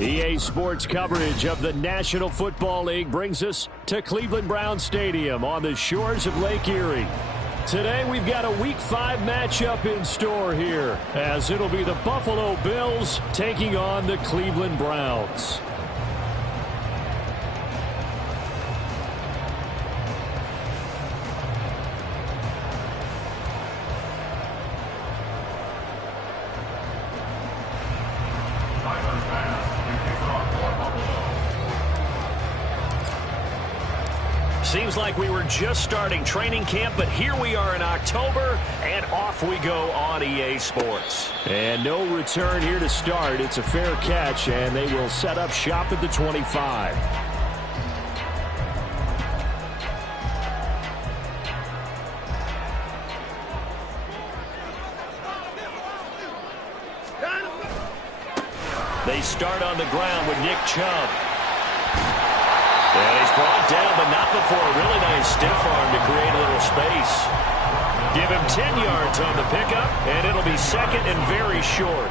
EA Sports coverage of the National Football League brings us to Cleveland Browns Stadium on the shores of Lake Erie. Today we've got a Week 5 matchup in store here, as it'll be the Buffalo Bills taking on the Cleveland Browns. Seems like we were just starting training camp, but here we are in October, and off we go on EA Sports. And no return here to start. It's a fair catch, and they will set up shop at the 25. They start on the ground with Nick Chubb. And he's brought down, but not before a really nice stiff arm to create a little space. Give him 10 yards on the pickup, and it'll be second and very short.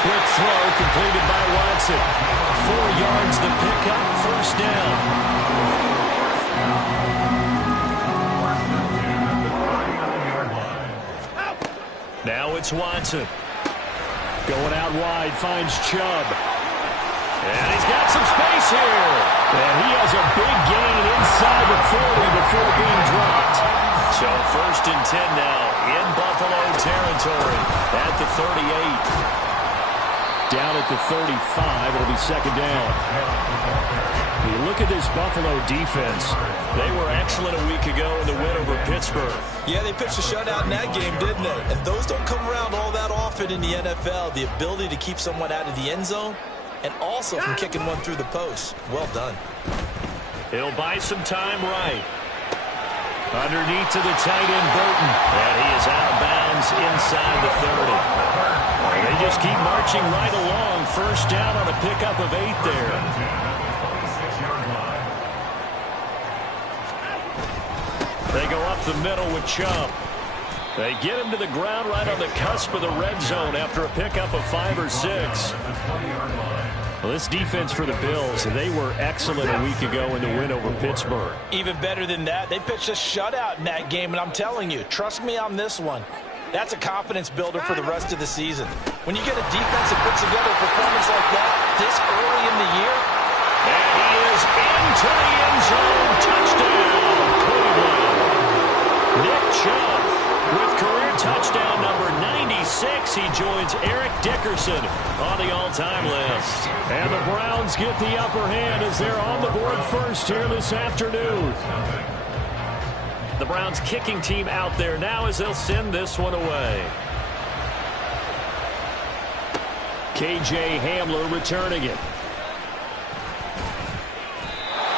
Quick throw completed by Watson. 4 yards the pickup, first down. Now it's Watson. Going out wide, finds Chubb. And he's got some space here. And he has a big gain inside the 40 before being dropped. So first and 10 now in Buffalo territory at the 38. Down at the 35, it'll be second down. You look at this Buffalo defense. They were excellent a week ago in the win over Pittsburgh. Yeah, they pitched a shutout in that game, didn't they? And those don't come around all that often in the NFL. The ability to keep someone out of the end zone and also from kicking one through the post. Well done. He'll buy some time right. Underneath to the tight end, Burton. And he is out of bounds inside the 30. They just keep marching right along. First down on a pickup of 8 there. They go up the middle with Chubb. They get him to the ground right on the cusp of the red zone after a pickup of 5 or 6. Well, this defense for the Bills, they were excellent a week ago in the win over Pittsburgh. Even better than that, they pitched a shutout in that game, and I'm telling you, trust me on this one. That's a confidence builder for the rest of the season. When you get a defense that puts together a performance like that this early in the year. And he is into the end zone. Touchdown, Cleveland. Nick Chubb with career touchdown number 96. He joins Eric Dickerson on the all-time list. And the Browns get the upper hand as they're on the board first here this afternoon. The Browns kicking team out there now as they'll send this one away. KJ Hamler returning it.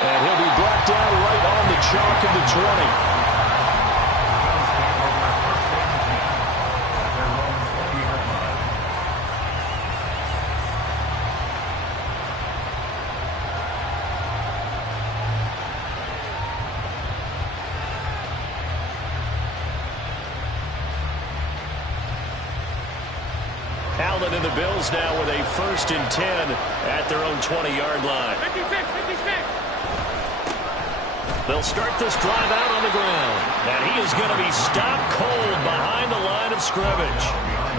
And he'll be brought down right on the chalk of the 20. Allen and the Bills now with a first and 10 at their own 20-yard line. 56. They'll start this drive out on the ground. And he is going to be stopped cold behind the line of scrimmage.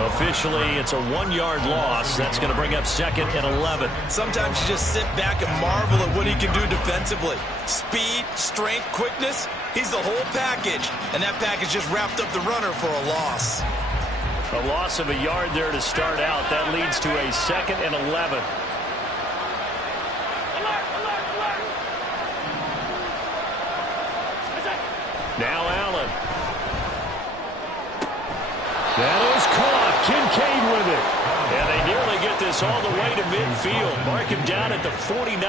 Officially, it's a 1-yard loss. That's going to bring up second and 11. Sometimes you just sit back and marvel at what he can do defensively. Speed, strength, quickness. He's the whole package. And that package just wrapped up the runner for a loss. A loss of a yard there to start out. That leads to a second and 11. Now Allen. That is caught. Kincaid with it. And they nearly get this all the way to midfield. Mark him down at the 49.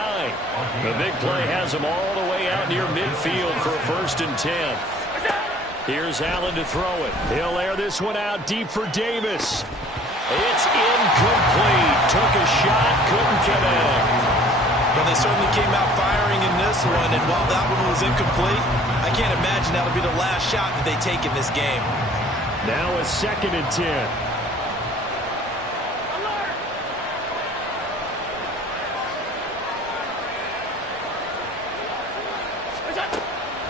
The big play has him all the way out near midfield for a first and 10. Here's Allen to throw it. He'll air this one out deep for Davis. It's incomplete. Took a shot, couldn't connect. Well, they certainly came out firing in this one, and while that one was incomplete, I can't imagine that'll be the last shot that they take in this game. Now a 2nd and 10.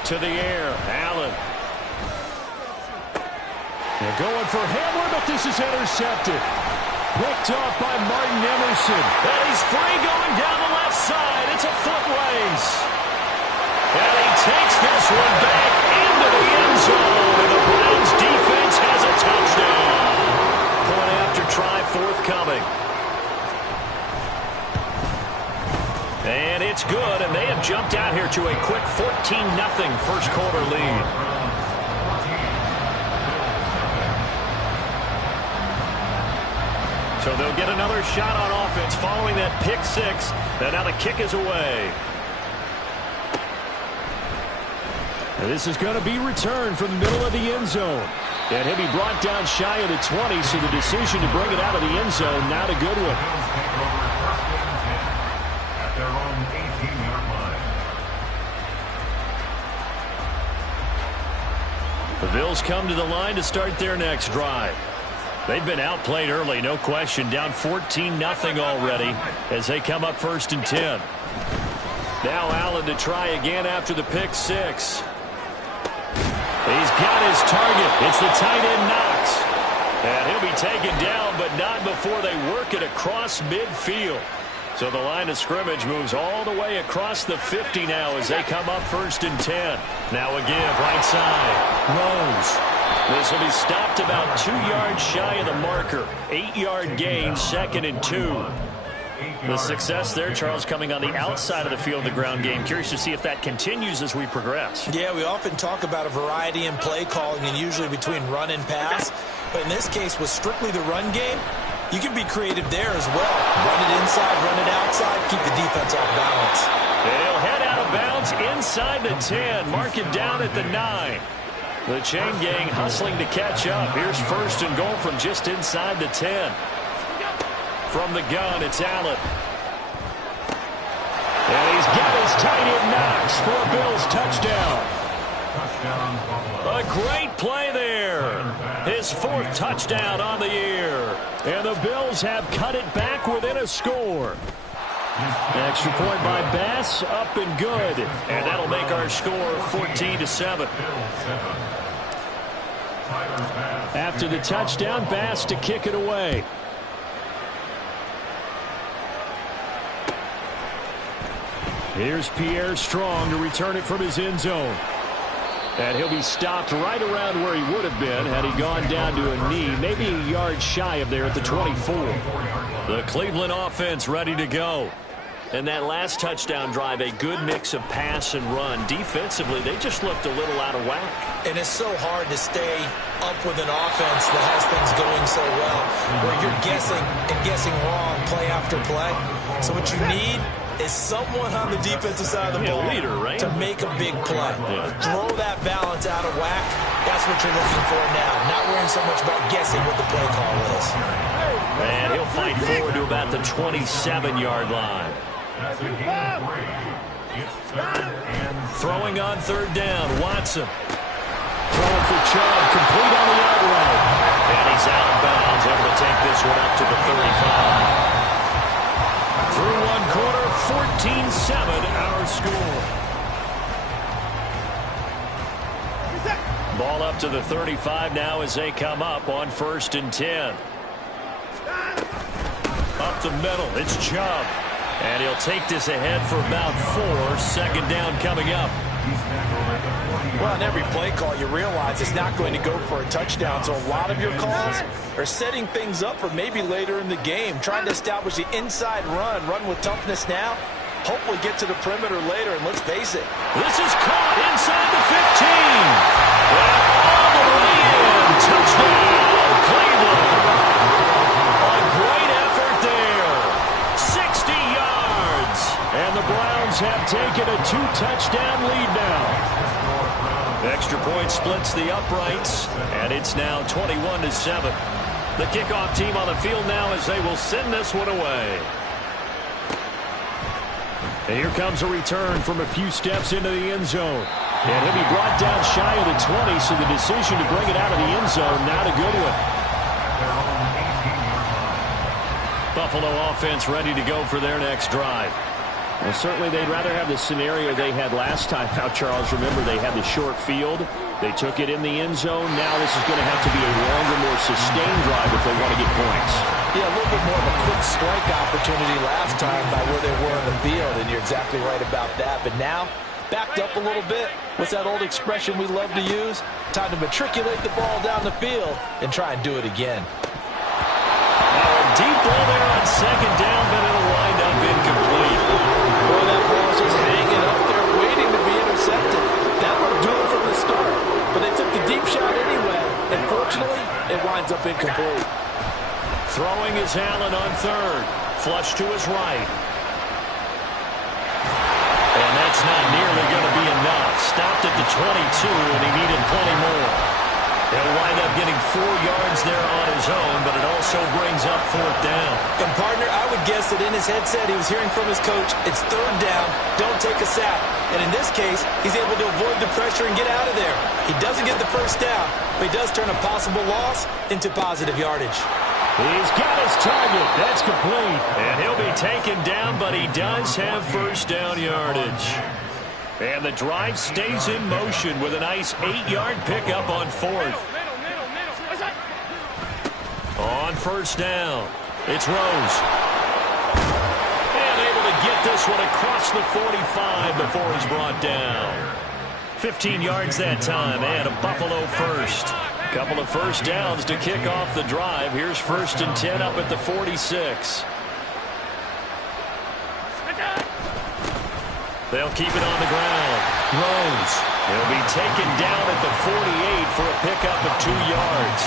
To the air, Allen. They're going for Hamler, but this is intercepted. Picked off by Martin Emerson. And he's free going down the left side. It's a foot race. And he takes this one back into the end zone. And the Browns defense has a touchdown. Point after try forthcoming. And it's good, and they have jumped out here to a quick 14-0 first quarter lead. So they'll get another shot on offense following that pick six. And now the kick is away. And this is going to be returned from the middle of the end zone. And he'll be brought down shy of the 20, so the decision to bring it out of the end zone, not a good one. The Bills come to the line to start their next drive. They've been outplayed early, no question. Down 14-0 already as they come up 1st and 10. Now Allen to try again after the pick six. He's got his target. It's the tight end Knox. And he'll be taken down, but not before they work it across midfield. So the line of scrimmage moves all the way across the 50 now as they come up 1st and 10. Now a give, right side. Rose. This will be stopped about 2 yards shy of the marker. 8-yard gain, 2nd and 2. The success there, Charles, coming on the outside of the field of the ground game. Curious to see if that continues as we progress. Yeah, we often talk about a variety in play calling and usually between run and pass. But in this case, with strictly the run game, you can be creative there as well. Run it inside, run it outside, keep the defense off balance. They'll head out of bounds inside the 10, mark it down at the 9. The chain gang hustling to catch up. Here's 1st and goal from just inside the 10. From the gun, it's Allen. And he's got his tight end Knox for a Bills touchdown. A great play there. His 4th touchdown on the year. And the Bills have cut it back within a score. Extra point by Bass, up and good. And that'll make our score 14-7. After the touchdown, Bass to kick it away. Here's Pierre Strong to return it from his end zone. And he'll be stopped right around where he would have been had he gone down to a knee, maybe a yard shy of there at the 24. The Cleveland offense ready to go. And that last touchdown drive, a good mix of pass and run. Defensively, they just looked a little out of whack. And it's so hard to stay up with an offense that has things going so well, where you're guessing and guessing wrong play after play. So what you need is someone on the defensive side of the ball leader, right? to make a big play. Throw that balance out of whack. That's what you're looking for now. Not worrying so much about guessing what the play call is. And he'll fight forward to about the 27-yard line. Throwing on 3rd down, Watson. Throwing for Chubb, complete on the outright. And he's out of bounds, able to take this one up to the 35. Through 1 quarter, 14-7 our score. Ball up to the 35 now as they come up on 1st and 10. Up the middle, it's Chubb. And he'll take this ahead for about 4. 2nd down coming up. Well, in every play call, you realize it's not going to go for a touchdown. So a lot of your calls are setting things up for maybe later in the game, trying to establish the inside run with toughness now. Hopefully get to the perimeter later, and let's face it. This is caught inside the 15. And all the way in. Touchdown, Cleveland. A great effort there. 60 yards. And the Browns have taken a 2-touchdown lead now. Extra point splits the uprights, and it's now 21-7. The kickoff team on the field now as they will send this one away. And here comes a return from a few steps into the end zone. And he'll be brought down shy of the 20, so the decision to bring it out of the end zone, not a good one. Buffalo offense ready to go for their next drive. Well, certainly they'd rather have the scenario they had last time out, Charles. Remember, they had the short field. They took it in the end zone. Now this is going to have to be a longer, more sustained drive if they want to get points. Yeah, a little bit more of a quick strike opportunity last time by where they were in the field, and you're exactly right about that. But now, backed up a little bit. What's that old expression we love to use? Time to matriculate the ball down the field and try and do it again. A deep ball there on second down, but it'll wind up incomplete. Boy, that ball's just hanging up there waiting to be intercepted. That looked good from the start, but they took the deep shot anyway, and fortunately, it winds up incomplete. Throwing is Allen on third. Flush to his right. And that's not nearly going to be enough. Stopped at the 22, and he needed plenty more. He'll wind up getting 4 yards there on his own, but it also brings up fourth down. And, partner, I would guess that in his headset he was hearing from his coach, it's third down, don't take a sack. And in this case, he's able to avoid the pressure and get out of there. He doesn't get the first down, but he does turn a possible loss into positive yardage. He's got his target. That's complete. And he'll be taken down, but he does have first down yardage. And the drive stays in motion with a nice 8-yard pickup on fourth. On first down, it's Rose. And able to get this one across the 45 before he's brought down. 15 yards that time, and a Buffalo first. Couple of first downs to kick off the drive. Here's 1st and 10 up at the 46. They'll keep it on the ground. Rose. He'll be taken down at the 48 for a pickup of 2 yards.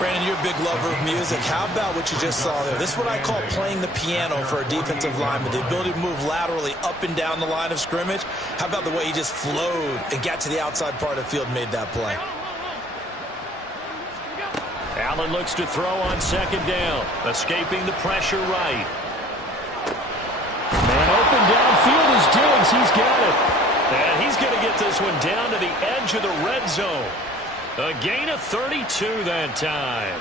Brandon, you're a big lover of music. How about what you just saw there? This is what I call playing the piano for a defensive lineman. The ability to move laterally up and down the line of scrimmage. How about the way he just flowed and got to the outside part of the field and made that play? Allen looks to throw on second down. Escaping the pressure right. Man open downfield is Diggs. He's got it. And he's going to get this one down to the edge of the red zone. A gain of 32 that time.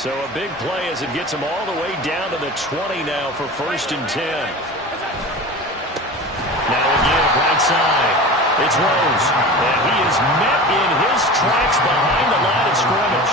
So a big play as it gets him all the way down to the 20 now for 1st and 10. Now again, right side. It's Rose. And he is met in his tracks behind the line of scrimmage.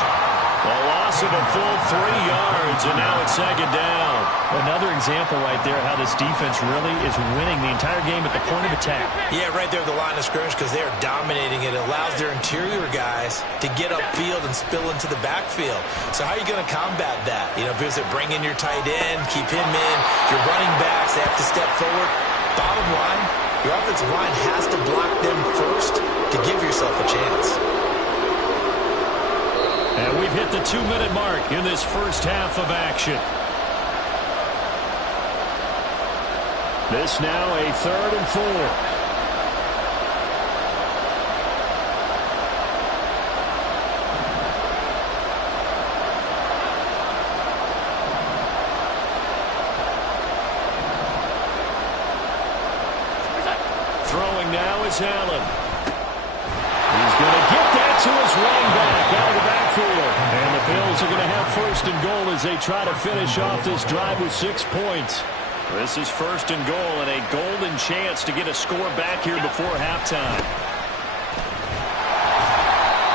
A loss of a full 3 yards, and now it's second down. Another example right there how this defense really is winning the entire game at the point of attack. Yeah, right there at the line of scrimmage because they're dominating it. It allows their interior guys to get upfield and spill into the backfield. So how are you going to combat that? You know, because they bring in your tight end, keep him in. Your running backs, they have to step forward. Bottom line, your offensive line has to block them first to give yourself a chance. And we've hit the 2-minute mark in this first half of action. This now a 3rd and 4. Throwing now is Allen. He's going to get that to his running back out of the backfield. And the Bills are going to have 1st and goal as they try to finish off this drive with 6 points. This is 1st and goal and a golden chance to get a score back here before halftime.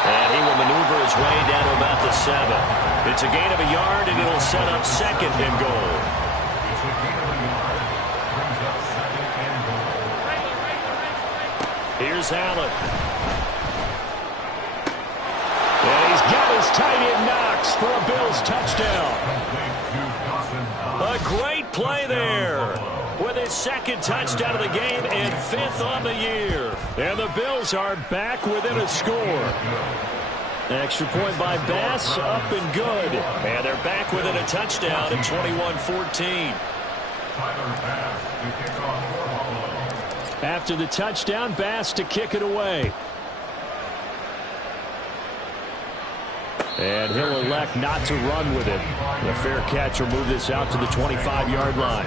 And he will maneuver his way down to about the 7. It's a gain of a yard, and it'll set up 2nd and goal. Here's Allen. And he's got his tight end Knox for a Bills touchdown. A great play there with his 2nd touchdown of the game and 5th on the year. And the Bills are back within a score. Extra point by Bass, up and good. And they're back within a touchdown at 21-14. After the touchdown, Bass to kick it away. And he'll elect not to run with it. The fair catch will move this out to the 25-yard line.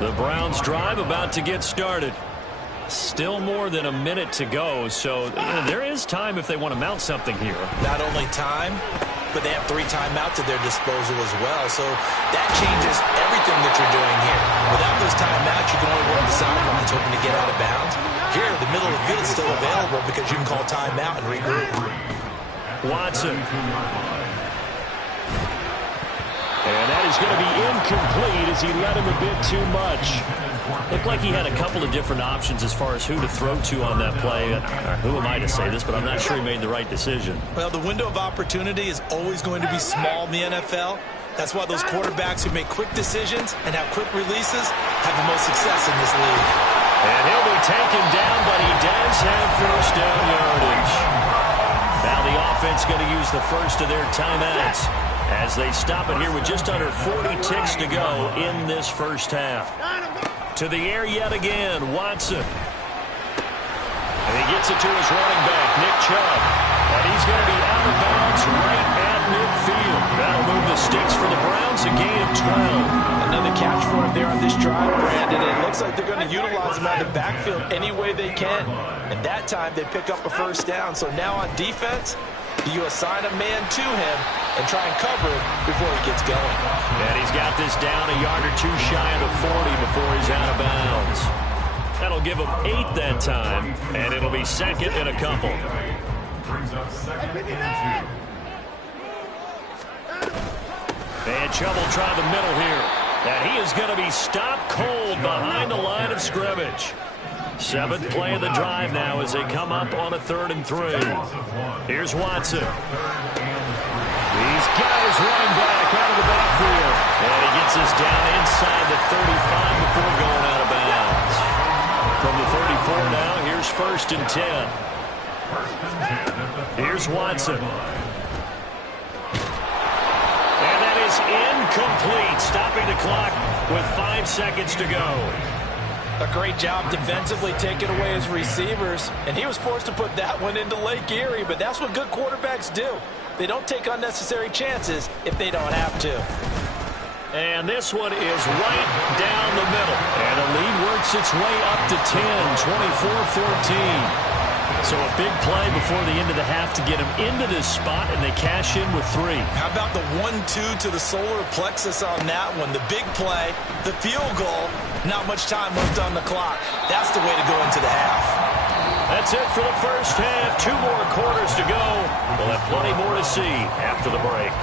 The Browns drive about to get started. Still more than a minute to go, so there is time if they want to mount something here. Not only time, but they have 3 timeouts at their disposal as well. So that changes everything that you're doing here. Without those timeouts, you can only work the sidelines hoping to get out of bounds. Here, the middle of the field is still available because you can call timeout and regroup. Watson. And that is going to be incomplete as he led him a bit too much. Looked like he had a couple of different options as far as who to throw to on that play. Who am I to say this, but I'm not sure he made the right decision. Well, the window of opportunity is always going to be small in the NFL. That's why those quarterbacks who make quick decisions and have quick releases have the most success in this league. And he'll be taken down, but he does have first down yardage. Now the offense going to use the first of their timeouts as they stop it here with just under 40 ticks to go in this first half. To the air yet again, Watson. And he gets it to his running back, Nick Chubb. And he's going to be out of bounds right at midfield. That'll move the sticks for the Browns, a gain of 12. Another catch for him there on this drive, Brandon. It looks like they're going to utilize him out of the backfield any way they can. And that time they pick up a first down. So now on defense, you assign a man to him and try and cover it before he gets going. And he's got this down a yard or two shy of the 40 before he's out of bounds. That'll give him 8 that time, and it'll be second and a couple. And Chubb will try the middle here. And he is going to be stopped cold behind the line of scrimmage. 7th play of the drive now as they come up on a 3rd and 3. Here's Watson. He's got his running back out of the backfield. And he gets us down inside the 35 before going out of bounds. From the 34 now, here's 1st and 10. Here's Watson. And that is incomplete, stopping the clock with 5 seconds to go. A great job defensively taking away his receivers, and he was forced to put that one into Lake Erie, but that's what good quarterbacks do. They don't take unnecessary chances if they don't have to. And this one is right down the middle. And the lead works its way up to 10, 24-14. So a big play before the end of the half to get him into this spot, and they cash in with 3. How about the 1-2 to the solar plexus on that one? The big play, the field goal, not much time left on the clock. That's the way to go into the half. That's it for the first half. 2 more quarters to go. We'll have plenty more to see after the break.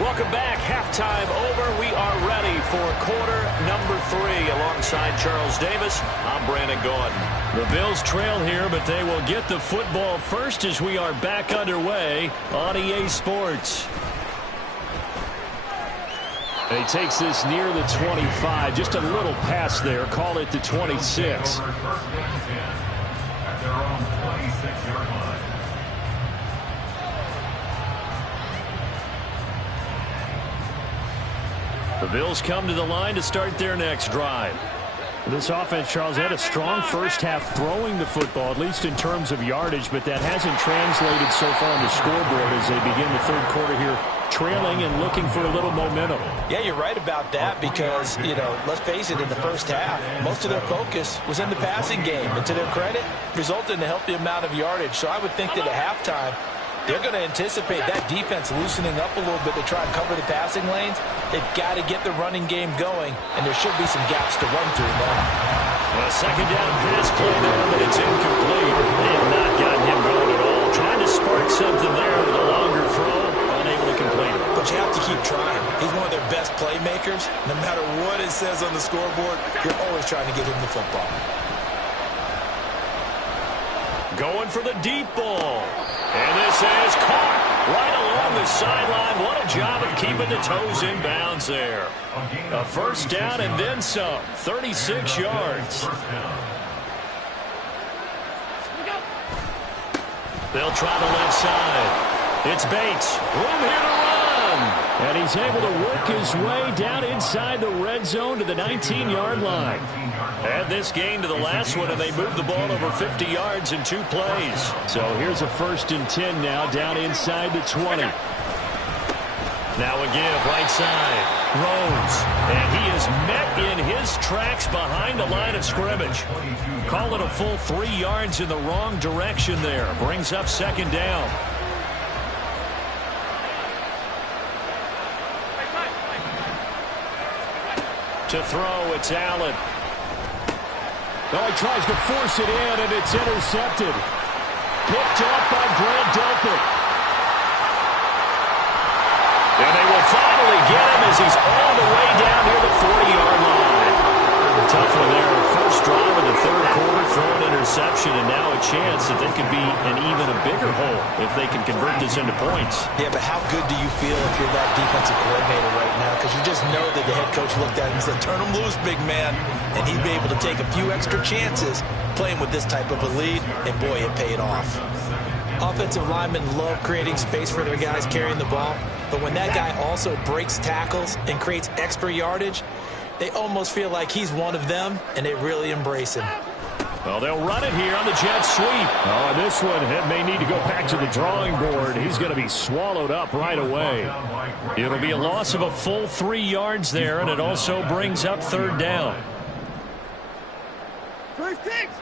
Welcome back. Halftime over. We are ready for quarter number 3. Alongside Charles Davis, I'm Brandon Gaudin. The Bills trail here, but they will get the football first as we are back underway on EA Sports. He takes this near the 25. Just a little pass there. Call it the 26. The Bills come to the line to start their next drive. This offense, Charles, had a strong first half throwing the football, at least in terms of yardage, but that hasn't translated so far on the scoreboard as they begin the 3rd quarter here, trailing and looking for a little momentum. Yeah, you're right about that because, let's face it, in the first half, most of their focus was in the passing game. And to their credit, resulted in a healthy amount of yardage. So I would think that at halftime, they're going to anticipate that defense loosening up a little bit to try and cover the passing lanes. They've got to get the running game going, and there should be some gaps to run through now. A 2nd down pass play there, but it's incomplete. They have not gotten him going at all. Trying to spark something there with a longer throw, unable to complete it. But you have to keep trying. He's one of their best playmakers. No matter what it says on the scoreboard, you're always trying to get him the football. Going for the deep ball. And this is caught right along the sideline. What a job of keeping the toes in bounds there. A first down and then some. 36 yards. They'll try the left side. It's Bates. Room here to run. And he's able to work his way down inside the red zone to the 19-yard line. Add this gain to the last one, and they move the ball over 50 yards in 2 plays. So here's a 1st and 10 now down inside the 20. Now a give, right side. Rose. And he is met in his tracks behind the line of scrimmage. Call it a full 3 yards in the wrong direction there. Brings up second down. To throw, it's Allen. Well, he tries to force it in, and it's intercepted. Picked up by Grant Delpit. And they will finally get him as he's all the way down near the 40-yard line. Tough one there. First drive of the third quarter, throw an interception, and now a chance that they could be an even a bigger hole if they can convert this into points. Yeah, but how good do you feel if you're that defensive coordinator right now? Because you just know that the head coach looked at him and said, turn him loose, big man. And he'd be able to take a few extra chances playing with this type of a lead, and boy, it paid off. Offensive linemen love creating space for their guys carrying the ball, but when that guy also breaks tackles and creates extra yardage, they almost feel like he's one of them, and they really embrace him. Well, they'll run it here on the jet sweep. Oh, this one may need to go back to the drawing board. He's going to be swallowed up right away. It'll be a loss of a full 3 yards there, and it also brings up third down. First six.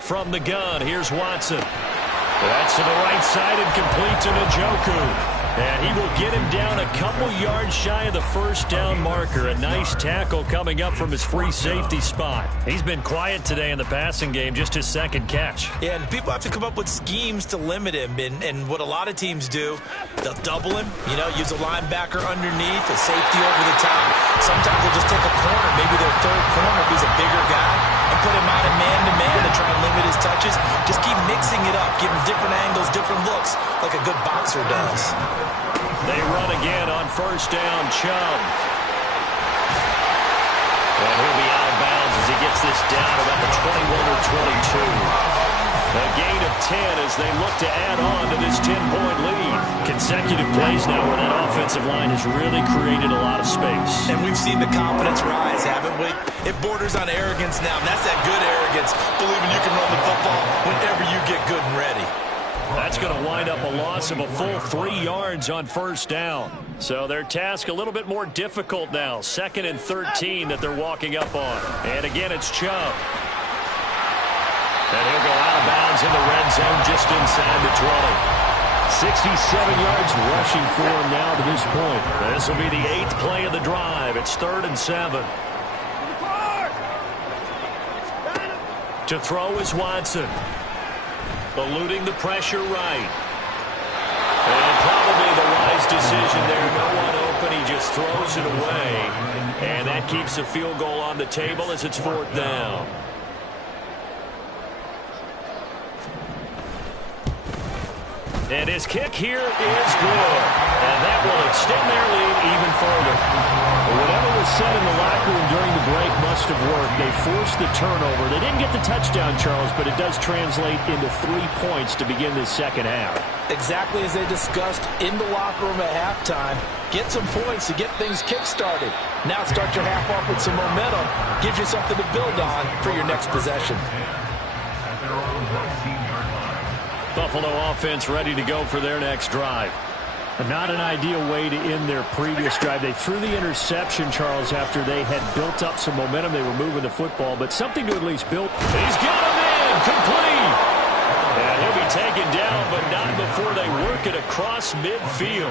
From the gun, here's Watson. That's to the right side and complete to Njoku. And he will get him down a couple yards shy of the first down marker. A nice tackle coming up from his free safety spot. He's been quiet today in the passing game, just his second catch. Yeah, and people have to come up with schemes to limit him. And what a lot of teams do, they'll double him, use a linebacker underneath, a safety over the top. Sometimes they'll just take a corner, maybe their third corner if he's a bigger guy, and put him out of man-to-man to try and limit his touches. Just keep mixing it up, give him different angles, different looks, like a good boxer does. They run again on first down, Chubb. And he'll be out of bounds as he gets this down about the 21 or 22. A gain of 10 as they look to add on to this 10-point lead. Consecutive plays now where that offensive line has really created a lot of space. And we've seen the confidence rise, haven't we? It borders on arrogance now, and that's that good arrogance, believing you can run the football whenever you get good and ready. That's going to wind up a loss of a full 3 yards on first down. So their task a little bit more difficult now. 2nd and 13 that they're walking up on. And again, it's Chubb. And he'll go out of bounds in the red zone just inside the 20. 67 yards rushing for him now to this point. This will be the 8th play of the drive. It's 3rd and 7. To throw is Watson. Eluding the pressure right. And probably the wise decision there. No one open. He just throws it away. And that keeps the field goal on the table as it's 4th down. And his kick here is good. And that will extend their lead even further. Whatever was said in the locker room during the break must have worked. They forced the turnover. They didn't get the touchdown, Charles, but it does translate into 3 points to begin this second half. Exactly as they discussed in the locker room at halftime. Get some points to get things kick-started. Now start your half off with some momentum. Gives you something to build on for your next possession. Buffalo offense ready to go for their next drive. Not an ideal way to end their previous drive. They threw the interception, Charles, after they had built up some momentum. They were moving the football, but something to at least build. He's got him in, complete. And he'll be taken down, but not before they work it across midfield.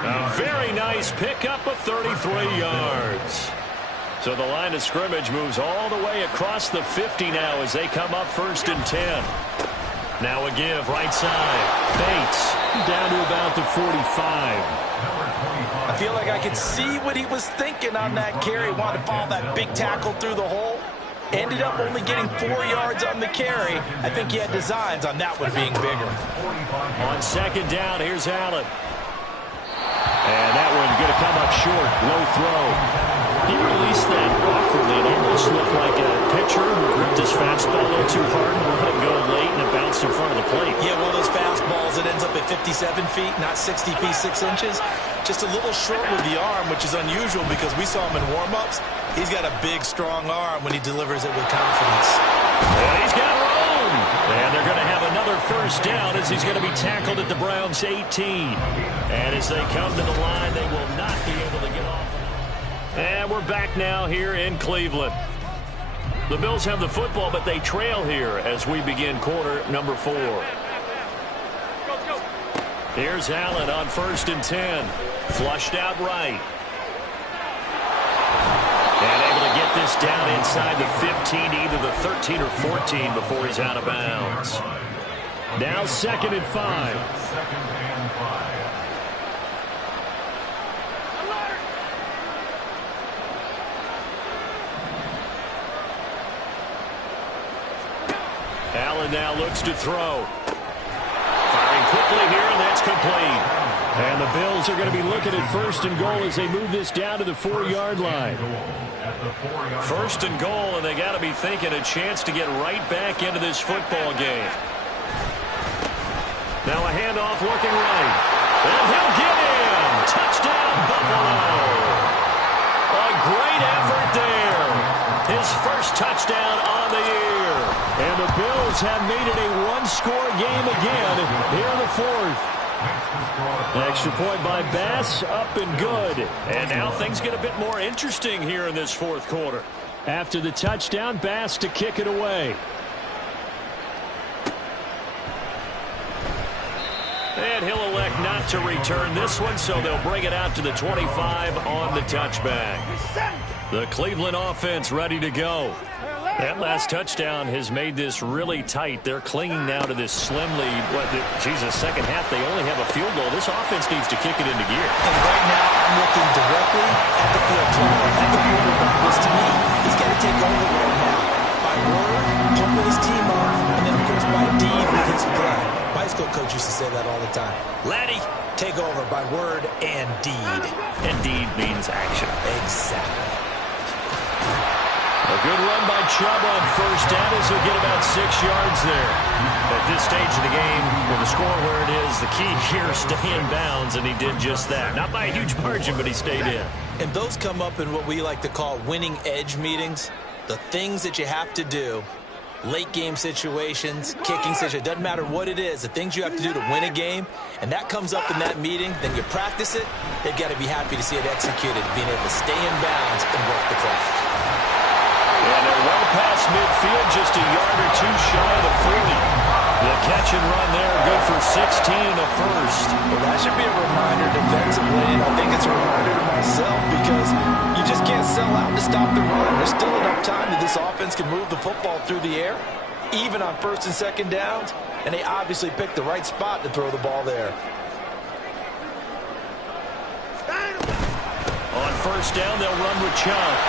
A very nice pickup of 33 yards. So the line of scrimmage moves all the way across the 50 now as they come up 1st and 10. Now a give, right side. Bates down to about the 45. I feel like I could see what he was thinking on that carry. Wanted to follow that big tackle through the hole. Ended up only getting 4 yards on the carry. I think he had designs on that one being bigger. On 2nd down, here's Allen. And that one going to come up short. Low throw. He released that awkwardly. It almost looked like a pitcher who gripped his fastball a little too hard and let it go late and it bounced in front of the plate. Yeah, well, those fastballs, it ends up at 57 feet, not 60 feet 6 inches. Just a little short with the arm, which is unusual because we saw him in warm-ups. He's got a big, strong arm when he delivers it with confidence. And he's got room. And they're going to have another first down as he's going to be tackled at the Browns' 18. And as they come to the line, they will not be able to get off. And we're back now here in Cleveland. The Bills have the football, but they trail here as we begin quarter number 4. Here's Allen on 1st and 10. Flushed out right. And able to get this down inside the 15, either the 13 or 14 before he's out of bounds. Now 2nd and 5. Allen now looks to throw. Firing quickly here, and that's complete. And the Bills are going to be looking at 1st and goal as they move this down to the 4-yard line. 1st and goal, and they got to be thinking a chance to get right back into this football game. Now a handoff looking right. And he'll get in. Touchdown, Buffalo. A great effort there. His first touchdown on the year. And the Bills have made it a one-score game again here in the 4th. Extra point by Bass, up and good. And now things get a bit more interesting here in this 4th quarter. After the touchdown, Bass to kick it away. And he'll elect not to return this one, so they'll bring it out to the 25 on the touchback. The Cleveland offense ready to go. That last touchdown has made this really tight. They're clinging now to this slim lead. Second half, they only have a field goal. This offense needs to kick it into gear. And right now, I'm looking directly at the field at the quarterback. Because to me, he's got to take over right now. By word, pumping his team up, and then, of course, by deed with his play. My school coach used to say that all the time. Laddie, take over by word and deed. And deed means action. Exactly. A good run by Chubb on 1st down as he'll get about 6 yards there. At this stage of the game, with the score where it is, the key here is stay in bounds, and he did just that. Not by a huge margin, but he stayed in. And those come up in what we like to call winning edge meetings. The things that you have to do, late game situations, kicking situations, doesn't matter what it is, the things you have to do to win a game, and that comes up in that meeting, then you practice it, they've got to be happy to see it executed, being able to stay in bounds and work the clock. And they're well past midfield, just a yard or two shy of the 40. The catch and run there, good for 16 and a first. Well, that should be a reminder defensively, and I think it's a reminder to myself because you just can't sell out to stop the run. There's still enough time that this offense can move the football through the air, even on 1st and 2nd downs, and they obviously picked the right spot to throw the ball there. On 1st down, they'll run with Chubb.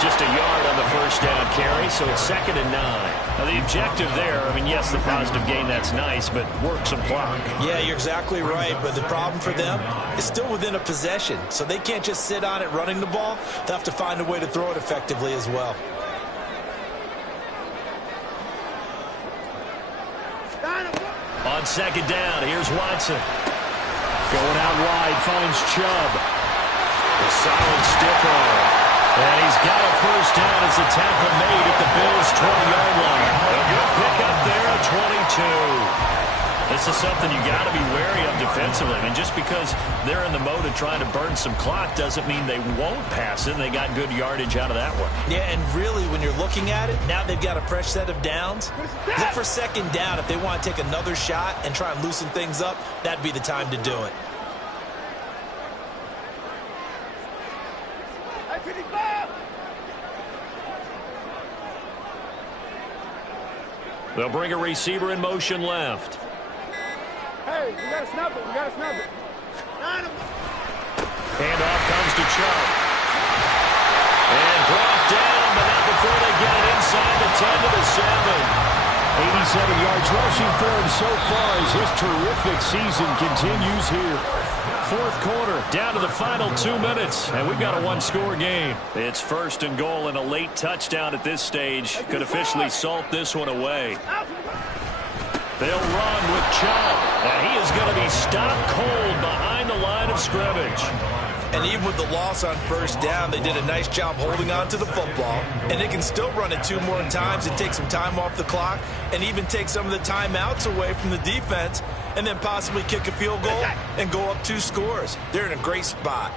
Just a yard on the 1st down carry, so it's 2nd and 9. Now, the objective there, yes, the positive gain, that's nice, but work some clock. Yeah, you're exactly right, but the problem for them is still within a possession, so they can't just sit on it running the ball. They'll have to find a way to throw it effectively as well. On 2nd down, here's Watson. Going out wide, finds Chubb. A solid stiff arm. And he's got a 1st down as the tackle made at the Bills' 20-yard line. A good pickup there at 22. This is something you got to be wary of defensively. Just because they're in the mode of trying to burn some clock doesn't mean they won't pass it. And they got good yardage out of that one. Yeah, and really, when you're looking at it, now they've got a fresh set of downs. Look for 2nd down. If they want to take another shot and try and loosen things up, that'd be the time to do it. They'll bring a receiver in motion left. Hey, we got to snap it. We got to snap it. Handoff comes to Chubb. And brought down, but not before they get it inside the 10 to the 7. 87 yards rushing for him so far as this terrific season continues here. 4th quarter, down to the final 2 minutes, and we've got a one-score game. It's 1st and goal, and a late touchdown at this stage could officially salt this one away. They'll run with Chubb, and he is going to be stopped cold behind the line of scrimmage. And even with the loss on first down, they did a nice job holding on to the football. And they can still run it 2 more times and take some time off the clock and even take some of the timeouts away from the defense and then possibly kick a field goal and go up 2 scores. They're in a great spot.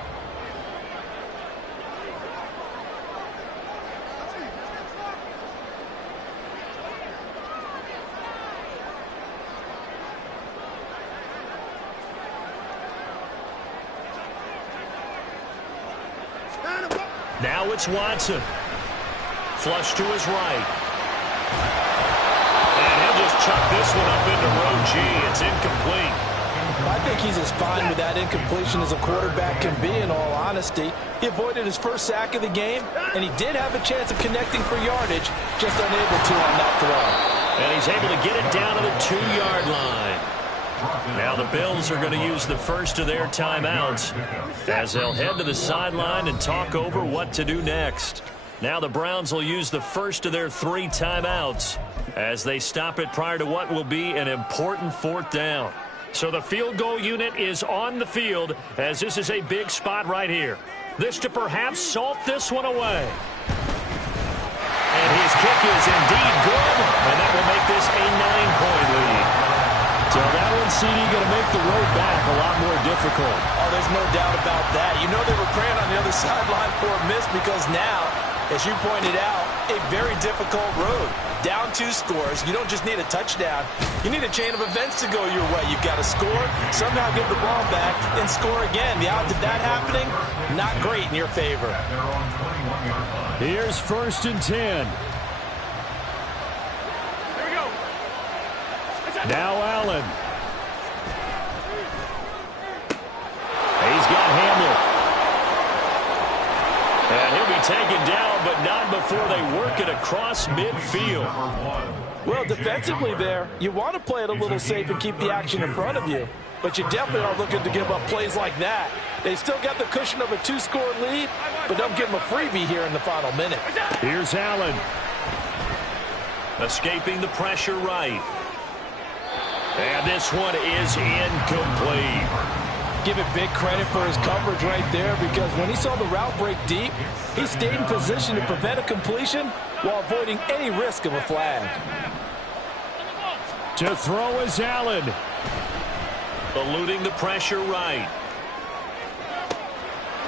Now it's Watson. Flush to his right. And he'll just chuck this one up into row G. It's incomplete. I think he's as fine with that incompletion as a quarterback can be, in all honesty. He avoided his first sack of the game, and he did have a chance of connecting for yardage, just unable to on that throw. And he's able to get it down to the 2-yard line. Now the Bills are going to use the first of their timeouts as they'll head to the sideline and talk over what to do next. Now the Browns will use the first of their 3 timeouts as they stop it prior to what will be an important 4th down. So the field goal unit is on the field as this is a big spot right here. This to perhaps salt this one away. And his kick is indeed good, and that will make this a 9-point lead. So that one, CD, going to make the road back a lot more difficult. Oh, there's no doubt about that. You know they were praying on the other sideline for a miss because now, as you pointed out, a very difficult road. Down 2 scores. You don't just need a touchdown. You need a chain of events to go your way. You've got to score, somehow give the ball back, and score again. The odds of that happening, not great in your favor. Here's 1st and 10. Now Allen. He's got Hamler. And he'll be taken down, but not before they work it across midfield. Well, defensively there, you want to play it a little safe and keep the action in front of you. But you definitely aren't looking to give up plays like that. They still got the cushion of a 2-score lead, but don't give them a freebie here in the final minute. Here's Allen. Escaping the pressure right. And this one is incomplete. Give it big credit for his coverage right there because when he saw the route break deep, he stayed in position to prevent a completion while avoiding any risk of a flag. To throw is Allen. Eluding the pressure right.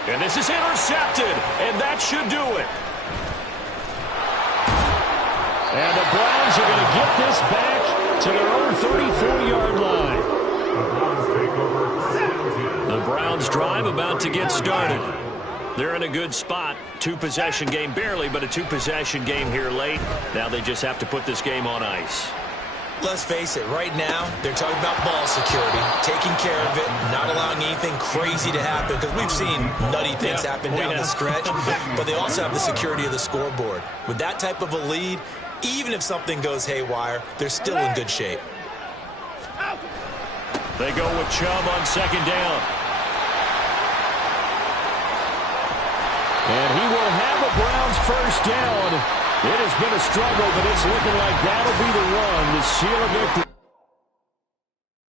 And this is intercepted, and that should do it. And the Browns are going to get this back to their own 34-yard line. The Browns drive about to get started. They're in a good spot. 2-possession game, barely, but a 2-possession game here late. Now they just have to put this game on ice. Let's face it, right now, they're talking about ball security, taking care of it, not allowing anything crazy to happen, because we've seen nutty things happen down the stretch, but they also have the security of the scoreboard. With that type of a lead, even if something goes haywire, they're still in good shape. They go with Chubb on 2nd down. And he will have the Browns 1st down. It has been a struggle, but it's looking like that'll be the one to seal a victory.